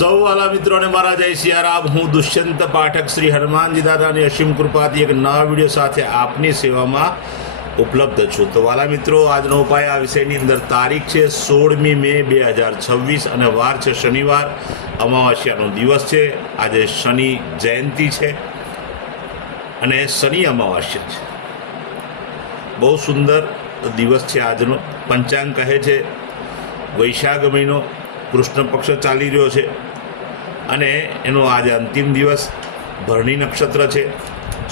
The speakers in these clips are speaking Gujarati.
સૌ વાલા મિત્રોને મારા જય સિયારામ। હું દુષ્યંત પાઠક શ્રી હનુમાનજી દાદાની અસીમ કૃપાથી એક નવા વિડીયો સાથે આપની સેવામાં ઉપલબ્ધ છું। તો વાલા મિત્રો, આજનો ઉપાય આ વિષયની અંદર તારીખ છે 16મી મે 2026 અને વાર છે શનિવાર, અમાવાસ્યાનો દિવસ છે। આજે શનિ જયંતિ છે અને શનિ અમાવાસ્યા છે। બહુ સુંદર દિવસ છે આજનો। પંચાંગ કહે છે વૈશાખ મહિનો કૃષ્ણ પક્ષ ચાલી રહ્યો છે અને એનો આજે અંતિમ દિવસ। ભરણી નક્ષત્ર છે,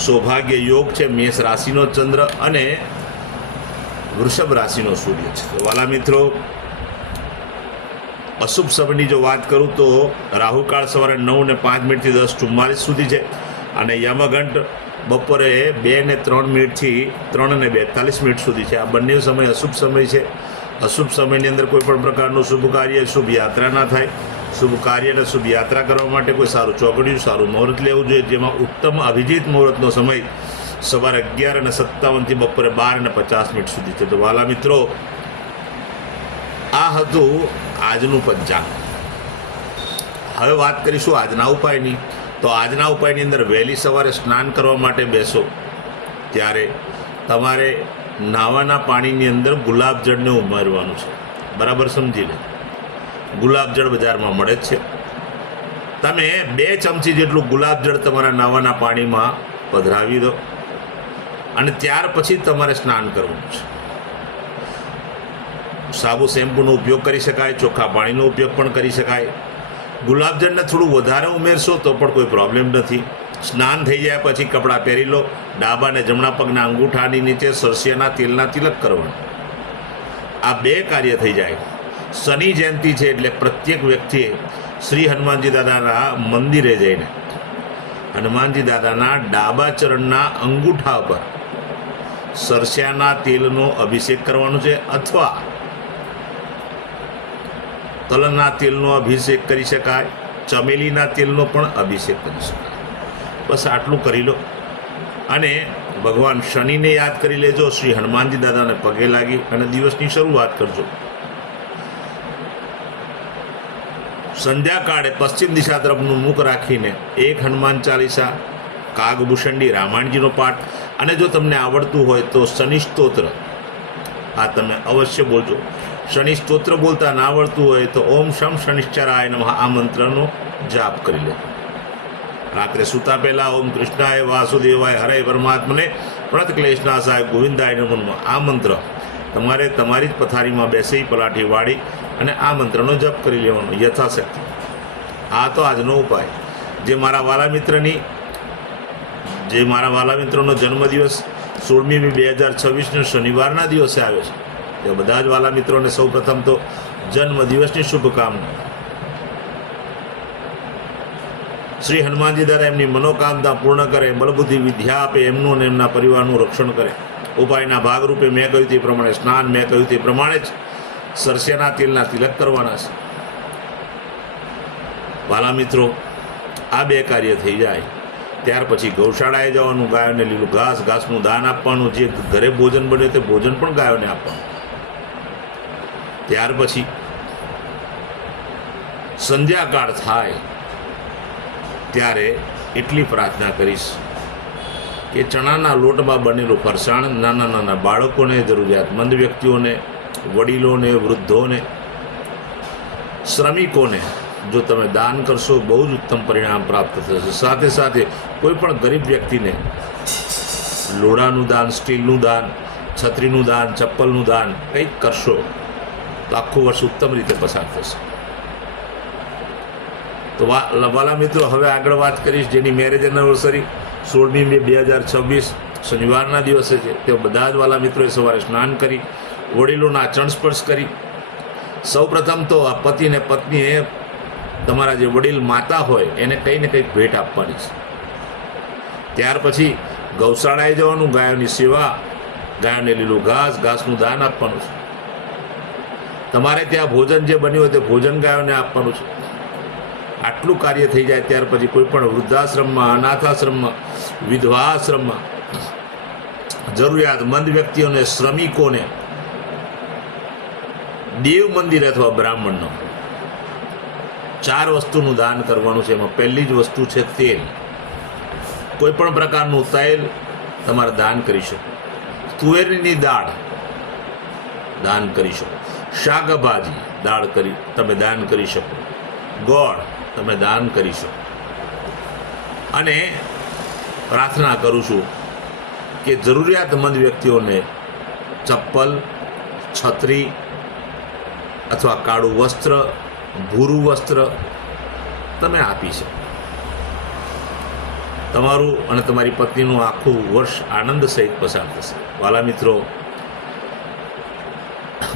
સૌભાગ્ય યોગ છે, મેષ રાશિનો ચંદ્ર અને વૃષભ રાશિનો સૂર્ય છે। તો વાલા મિત્રો, અશુભ સમયની જો વાત કરું તો રાહુકાળ સવારે 9:05 થી 10:44 સુધી છે અને યમઘંટ બપોરે 2:03 થી 3:42 સુધી છે। આ બંને સમય અશુભ સમય છે। અશુભ સમયની અંદર કોઈ પણ પ્રકારનું શુભ કાર્ય, શુભ યાત્રા ના થાય। શુભ કાર્ય અને શુભ યાત્રા કરવા માટે કોઈ સારું ચોકડિયું, સારું મુહૂર્ત લેવું જોઈએ, જેમાં ઉત્તમ અભિજીત મુહૂર્તનો સમય સવારે 11:57 થી બપોરે 12:50 સુધી છે। તો વાલા મિત્રો, આ હતું આજનું પંચાંગ। હવે વાત કરીશું આજના ઉપાયની। તો આજના ઉપાયની અંદર વહેલી સવારે સ્નાન કરવા માટે બેસો ત્યારે તમારે નાવાના પાણીની અંદર ગુલાબજળને ઉમેરવાનું છે। બરાબર સમજી લે। ગુલાબજળ બજારમાં મળે જ છે। તમે 2 ચમચી જેટલું ગુલાબજળ તમારા નાવાના પાણીમાં પધરાવી દો અને ત્યાર પછી તમારે સ્નાન કરવાનું છે। સાબુ શેમ્પૂનો ઉપયોગ કરી શકાય, ચોખ્ખા પાણીનો ઉપયોગ પણ કરી શકાય। ગુલાબજળને થોડું વધારે ઉમેરશો તો પણ કોઈ પ્રોબ્લેમ નથી। સ્નાન થઈ જાય પછી કપડાં પહેરી લો, ડાબા અને જમણા પગના અંગૂઠાની નીચે સરસિયાના તેલના તિલક કરવાનું। આ 2 કાર્ય થઈ જાય। શનિ જયંતિ છે એટલે પ્રત્યેક વ્યક્તિએ શ્રી હનુમાનજી દાદાના મંદિરે જઈને હનુમાનજી દાદાના ડાબા ચરણના અંગૂઠા પર સરસિયાના તેલનો અભિષેક કરવાનો છે અથવા તલના તેલનો અભિષેક કરી શકાય, ચમેલીના તેલનો પણ અભિષેક કરી શકાય। બસ આટલું કરી લો અને ભગવાન શનિને યાદ કરી લેજો, શ્રી હનુમાનજી દાદાને પગે લાગી અને દિવસની શરૂઆત કરજો। સંધ્યાકાળે પશ્ચિમ દિશા તરફનું મુખ રાખીને 1 હનુમાન ચાલીસા, કાગભૂષણની રામાયણજીનો પાઠ અને જો તમને આવડતું હોય તો શનિ સ્તોત્ર આ તમે અવશ્ય બોલજો। શનિ સ્તોત્ર બોલતા ના આવડતું હોય તો ઓમ શમ શનિશ્ચરાય નમઃ આ મંત્રનો જાપ કરી લે। રાત્રે સૂતા પહેલા ઓમ કૃષ્ણાય વાસુદેવાય હરે પરમાત્મને પ્રત ક્લેશનાશાય ગોવિંદાય નમઃ આ મંત્ર તમારે તમારી જ પથારીમાં બેસી પલાઠી વાળી અને આ મંત્રનો જપ કરી લેવાનો યથાશક્તિ। આ તો આજનો ઉપાય। જે મારા વાલા મિત્રનો જન્મદિવસ 16મી મે 2026 શનિવારના દિવસે આવે છે તે બધા જ વાલા મિત્રોને સૌ પ્રથમ તો જન્મદિવસની શુભકામના। શ્રી હનુમાનજી દાદા એમની મનોકામના પૂર્ણ કરે, બળબુદ્ધિ વિદ્યા આપે, એમનું અને એમના પરિવારનું રક્ષણ કરે। ઉપાયના ભાગરૂપે મેં કહ્યું તે પ્રમાણે સ્નાન, મેં કહ્યું તે પ્રમાણે જ સરસિયાના તેલના તિલક કરવાના છે। વાલા મિત્રો, આ 2 કાર્ય થઈ જાય ત્યાર પછી ગૌશાળાએ જવાનું, ગાયોને લીલું ઘાસનું દાન આપવાનું, જે ઘરે ભોજન બને તે ભોજન પણ ગાયોને આપવાનું। ત્યાર પછી સંધ્યાકાળ થાય ત્યારે એટલી પ્રાર્થના કરીશ કે ચણાના લોટમાં બનેલું ફરસાણ નાના નાના બાળકોને, જરૂરિયાતમંદ વ્યક્તિઓને, વડીલોને, વૃદ્ધોને, શ્રમિકોને જો તમે દાન કરશો બહુ જ ઉત્તમ પરિણામ પ્રાપ્ત થશે। સાથે સાથે કોઈ પણ ગરીબ વ્યક્તિને લોડાનું દાન, સ્ટીલનું દાન, છત્રીનું દાન, ચપ્પલનું દાન કંઈક કરશો તો આખું વર્ષ ઉત્તમ રીતે પસાર થશે। તો વાલા મિત્રો, હવે આગળ વાત કરીશ જેની મેરેજ એનિવર્સરી 16મી મે 2026 શનિવારના દિવસે છે તે બધા જ વાલા મિત્રોએ સવારે સ્નાન કરી વડીલોના ચરણ સ્પર્શ કરી સૌ પ્રથમ તો આ પતિ અને પત્નીએ તમારા જે વડીલ માતા હોય એને કંઈ ને કંઈક ભેટ આપવાની છે। ત્યાર પછી ગૌશાળાએ જવાનું, ગાયોની સેવા, ગાયોને લીલું ઘાસનું દાન આપવાનું છે। તમારે ત્યાં ભોજન જે બન્યું હોય તે ભોજન ગાયોને આપવાનું છે। આટલું કાર્ય થઈ જાય ત્યાર પછી કોઈ પણ વૃદ્ધાશ્રમમાં, અનાથાશ્રમમાં, વિધવાશ્રમમાં જરૂરિયાતમંદ વ્યક્તિઓને, શ્રમિકોને દેવ મંદિર અથવા બ્રાહ્મણનો 4 વસ્તુનું દાન કરવાનું છે. એમાં પહેલી જ વસ્તુ છે તેલ. કોઈ પણ પ્રકારનું તેલ તમારે દાન કરી શકો. તુવેરની દાળ દાન કરી શકો. શાકભાજી દાળ તમે દાન કરી શકો. ગોળ તમે દાન કરી શકો. અને પ્રાર્થના કરું છું કે જરૂરિયાતમંદ વ્યક્તિઓને ચપ્પલ, છત્રી અથવા કાળું વસ્ત્ર, ભૂરું વસ્ત્ર તમે આપી શકો. તમારું અને તમારી પત્નીનું આખું વર્ષ આનંદ સહિત પસાર થશે. વાલા મિત્રો,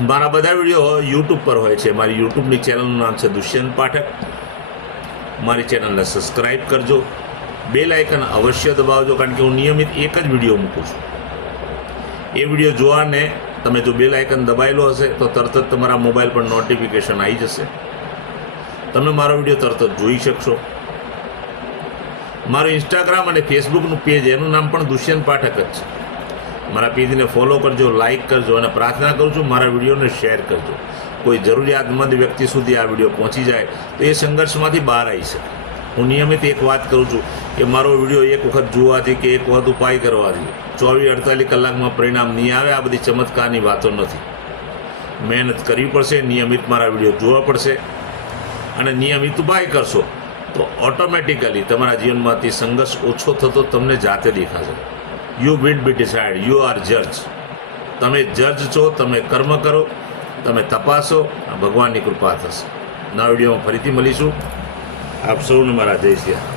મારા બધા વિડીયો યુટ્યુબ પર હોય છે. મારી યુટ્યુબની ચેનલનું નામ છે દુષ્યંત પાઠક. મારી ચેનલને સબસ્ક્રાઈબ કરજો. બેલ આઇકન અવશ્ય દબાવજો, કારણ કે હું નિયમિત એક જ વિડીયો મૂકું છું. એ વિડીયો જોવાને તમે જો બેલ આઇકન દબાયેલો હશે તો તરત જ તમારા મોબાઈલ પર નોટિફિકેશન આવી જશે. તમે મારો વિડીયો તરત જ જોઈ શકશો. મારું ઇન્સ્ટાગ્રામ અને ફેસબુકનું પેજ, એનું નામ પણ દુષ્યંત પાઠક જ છે. મારા પેજને ફોલો કરજો, લાઇક કરજો અને પ્રાર્થના કરું છું મારા વિડીયોને શેર કરજો. કોઈ જરૂરિયાતમંદ વ્યક્તિ સુધી આ વિડીયો પહોંચી જાય તો એ સંઘર્ષમાંથી બહાર આવી શકે. હું નિયમિત એક વાત કરું છું કે મારો વિડીયો એક વખત જોવાથી કે એક વખત ઉપાય કરવાથી 24-48 કલાકમાં પરિણામ નહીં આવે. આ બધી ચમત્કારની વાતો નથી. મહેનત કરવી પડશે, નિયમિત મારા વિડીયો જોવા પડશે અને નિયમિત ઉપાય કરશો તો ઓટોમેટિકલી તમારા જીવનમાંથી સંઘર્ષ ઓછો થતો તમને જાતે દેખાશે. You will be decide, you are જજ. તમે જજ છો. તમે કર્મ કરો, તમે તપાસો, ભગવાનની કૃપા થશે. નવા વિડીયોમાં ફરીથી મળીશું. આપ સૌને મારા જય શ્રી રામ.